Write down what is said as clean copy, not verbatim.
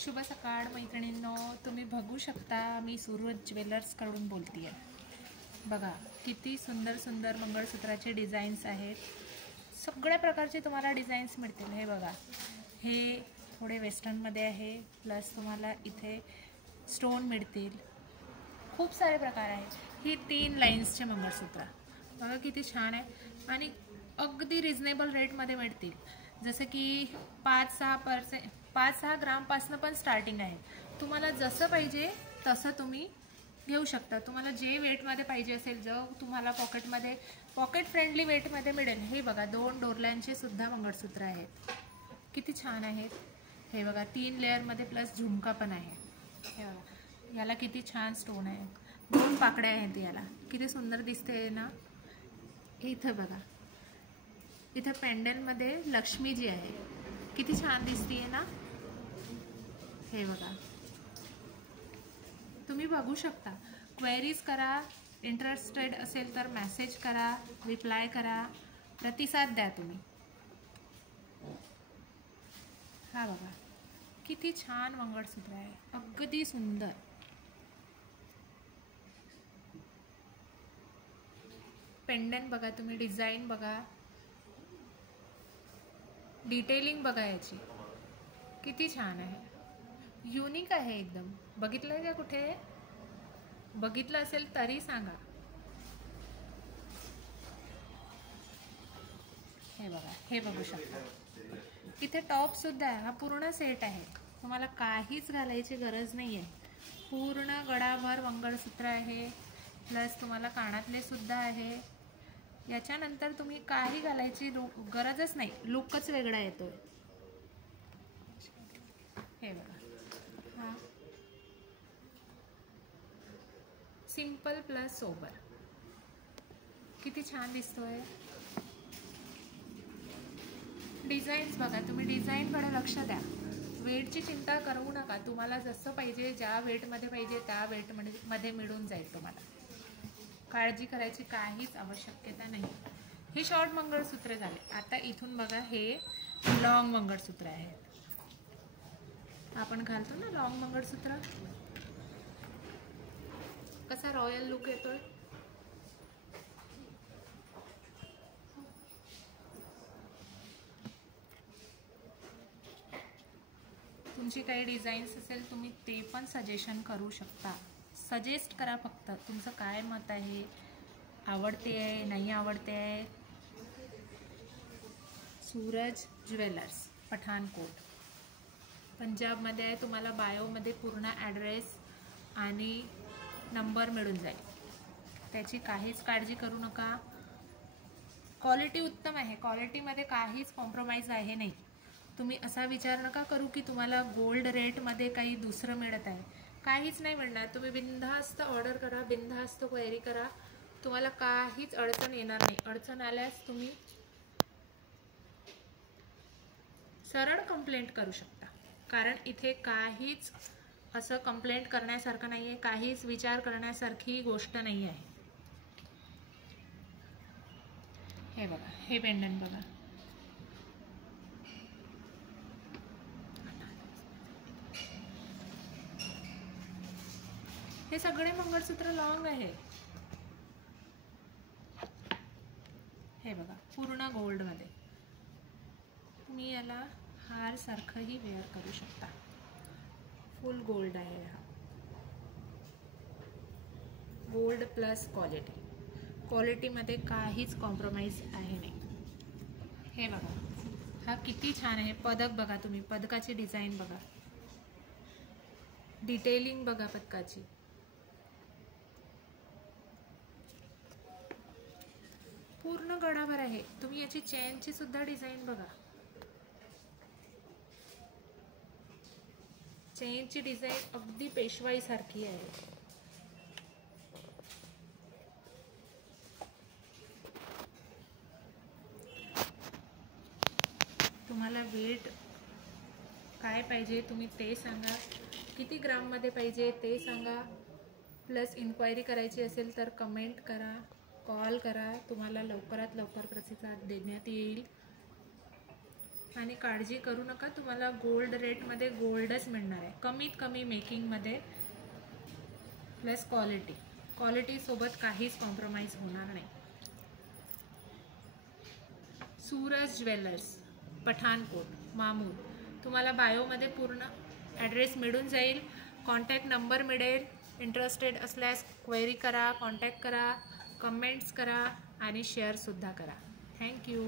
शुभ सकाळ मैत्रिणींनो, तुम्ही बघू शकता मी सूरज ज्वेलर्सकडून बोलते आहे. बघा किती सुंदर सुंदर मंगळसूत्राचे डिझाईन्स आहेत. सगळ्या प्रकारचे तुम्हाला डिझाईन्स मिळतील. हे बघा, हे थोडे वेस्टर्नमध्ये आहे, प्लस तुम्हाला इथे स्टोन मिळतील. खूप सारे प्रकार आहेत. ही 3 लाईन्सचे मंगळसूत्र बघा किती छान आहे आणि अगदी रिजनेबल रेटमध्ये मिळतील. जसं की 5-6 ग्रामपासून पण स्टार्टिंग आहे. तुम्हाला जसं पाहिजे तसं तुम्ही घेऊ शकता. तुम्हाला जे वेटमध्ये पाहिजे असेल, जो तुम्हाला पॉकेट फ्रेंडली वेटमध्ये मिळेल. हे बघा 2 डोरल्यांचे सुद्धा मंगळसूत्र आहेत. किती छान आहेत. हे बघा 3 लेअरमध्ये प्लस झुमका पण आहे. हे बघा याला किती छान स्टोन आहे. 2 पाकड्या आहेत याला. किती सुंदर दिसते ना. इथं बघा, इथं पेंडलमध्ये लक्ष्मीजी आहे. किती छान दिसतीये ना. हे बघा, तुम्ही बघू शकता. क्वेरीज करा, इंटरेस्टेड असेल तर मेसेज करा, रिप्लाय करा, प्रतिसाद द्या तुम्ही. हा बघा किती छान मंगळसूत्र आहे, अगदी सुंदर. पेंडंट बघा तुम्ही, डिझाईन बघा, डिटेलिंग बघा याची किती छान आहे. युनिक आहे एकदम. बघितलं का कुठे? बघितलं असेल तरी सांगा. हे बघा, हे बघू शकता. इथे टॉप सुद्धा आहे. हा पूर्ण सेट आहे. तुम्हाला काहीच घालायची गरज नाही आहे. पूर्ण गडाभर मंगळसूत्र आहे, प्लस तुम्हाला कानातले सुद्धा आहे. याच्यानंतर तुम्ही काही घालायची गरजच नाही. लुकच वेगळा येतोय. हे बघा, हा सिंपल प्लस सोबर किती छान दिसतोय. डिझाईन्स बघा तुम्ही, डिझाईनकडे लक्ष द्या. वेटची चिंता करू नका. तुम्हाला जसं पाहिजे, ज्या वेटमध्ये पाहिजे त्या वेटमध्ये मिळून जाईल. तुम्हाला काळजी करायची काहीच आवश्यकता नाही. हे शॉर्ट मंगळसूत्र झाले. आता इथून बघा, हे लॉंग मंगळसूत्र आहे. आपण घालतो ना लॉंग मंगळसूत्र, कसा रॉयल लुक येतोय. तुमची काही डिझाईन्स असेल तुम्ही ते पण सजेशन करू शकता. सजेस्ट करा फक्त. तुमचं काय मत आहे, आवडते आहे नाही आवडते आहे. सूरज ज्वेलर्स, पठाणकोट, पंजाबमध्ये आहे. तुम्हाला बायोमध्ये पूर्ण ॲड्रेस आणि नंबर मिळून जाईल. त्याची काहीच काळजी करू नका. क्वालिटी उत्तम आहे. क्वालिटीमध्ये काहीच कॉम्प्रोमाइज आहे नाही. तुम्ही असा विचार नका करू की तुम्हाला गोल्ड रेटमध्ये काही दुसरं मिळत आहे. काहीच नाही मिळणार. तुम्ही बिनधास्त ऑर्डर करा, बिनधास्त क्वेरी करा. तुम्हाला काहीच अडचण येणार नाही. अडचण आल्यास तुम्ही सरळ कंप्लेंट करू शकता. कारण इथे काहीच असं कंप्लेंट करण्यासारखं नाही आहे. काहीच विचार करण्यासारखी गोष्ट नाही आहे. हे बघा, हे पेंडंट बघा. हे सगळे मंगळसूत्र लॉंग आहे. हे बघा पूर्ण गोल्डमध्ये. तुम्ही याला हार सारखंही वेअर करू शकता. फुल गोल्ड आहे हा. Gold plus quality. क्वालिटीमध्ये काहीच कॉम्प्रोमाइज आहे नाही. हे बघा, हा किती छान आहे. पदक बघा तुम्ही, पदकाची डिझाईन बघा, डिटेलिंग बघा पदकाची. पूर्ण गडाभर आहे. तुम्ही याची चेनची सुद्धा डिझाईन बघा. चेनची डिझाईन अगदी पेशवाई सारखी आहे. तुम्हाला वेट काय पाहिजे तुम्ही ते सांगा. किती ग्राममध्ये पाहिजे ते सांगा. प्लस इन्क्वायरी करायची असेल तर कमेंट करा, कॉल करा. तुम्हाला लवकरात लवकर प्रतिसाद देण्यात येईल. आणि काळजी करू नका, तुम्हाला गोल्ड रेटमध्ये गोल्डच मिळणार आहे, कमीत कमी मेकिंगमध्ये, प्लस क्वालिटीसोबत काहीच कॉम्प्रोमाइज होणार नाही. सूरज ज्वेलर्स, पठाणकोट, मामूर. तुम्हाला बायोमध्ये पूर्ण ॲड्रेस मिळून जाईल, कॉन्टॅक्ट नंबर मिळेल. इंटरेस्टेड असल्यास क्वेरी करा, कॉन्टॅक्ट करा, कमेंट्स करा आणि शेअरसुद्धा करा. थँक्यू.